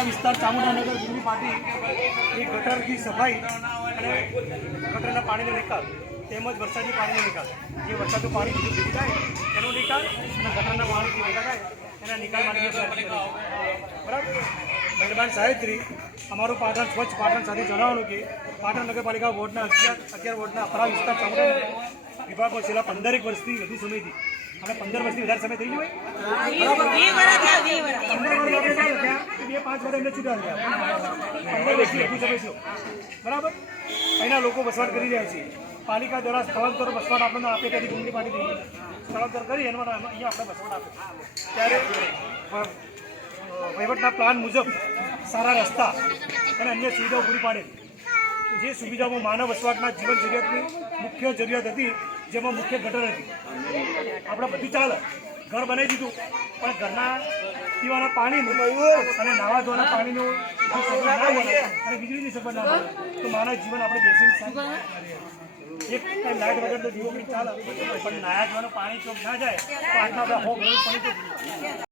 આપણા વિસ્તાર ચામુંડાનગર ગુંદી પાટી એ ગટરની સફાઈ અને ગટરના પાણીનો નિકાલ તેમજ વરસાદી પાણીનો નિકાલ, જે વરસાદનું પાણી બીજું ભેગું થાય એનો નિકાલ અને ગટરના પાણી જે ભેગા થાય એના નિકાલ માટે બરાબર. મહેરબાન સાહેબશ્રી, અમારું પાટણ સ્વચ્છ પાટણ સાથે જણાવવાનું કે પાટણ નગરપાલિકા વોર્ડના 11 વોર્ડના આપણા વિસ્તાર ચામુંડા વિભાગમાં છેલ્લા 15 વર્ષથી વધુ સમયથી આપણે 15 વર્ષથી વધારે સમય થઈ ગયો હોય 5 વર્ષ એમને છૂટા થયા 15 વર્ષથી વધુ સમય થયો બરાબર. અહીંના લોકો વસવાટ કરી રહ્યા છે. પાલિકા દ્વારા સ્થળાંતર વસવાટ આપણને આપે ત્યાંથી ગુંદી પાટીથી સ્થળાંતર કરી એનો અહીંયા આપણે વસવાટ આપે ત્યારે વહીવટના પ્લાન મુજબ સારા રસ્તા અને અન્ય સુવિધાઓ પૂરી પાડે. જે સુવિધામાં માનવ વસવાટના જીવન જરૂરિયાતની મુખ્ય જરૂરિયાત હતી, જેમાં મુખ્ય ગટર હતી. આપણે બધું ચાલે, ઘર બનાવી દીધું, પણ ઘરના પીવાના પાણીનું અને નાવા ધોવાના પાણીનું સગવડ ના મળે અને વીજળીની સગવડ ના મળે તો માનવ જીવન આપણે બેસીને એક ટાઈમ લાઇટ વગર તો દીવો કંઈ ચાલે, પણ નાયા ધોવાનું પાણી ચોક ના જાય તો આજના આપણે 100 પાણી તો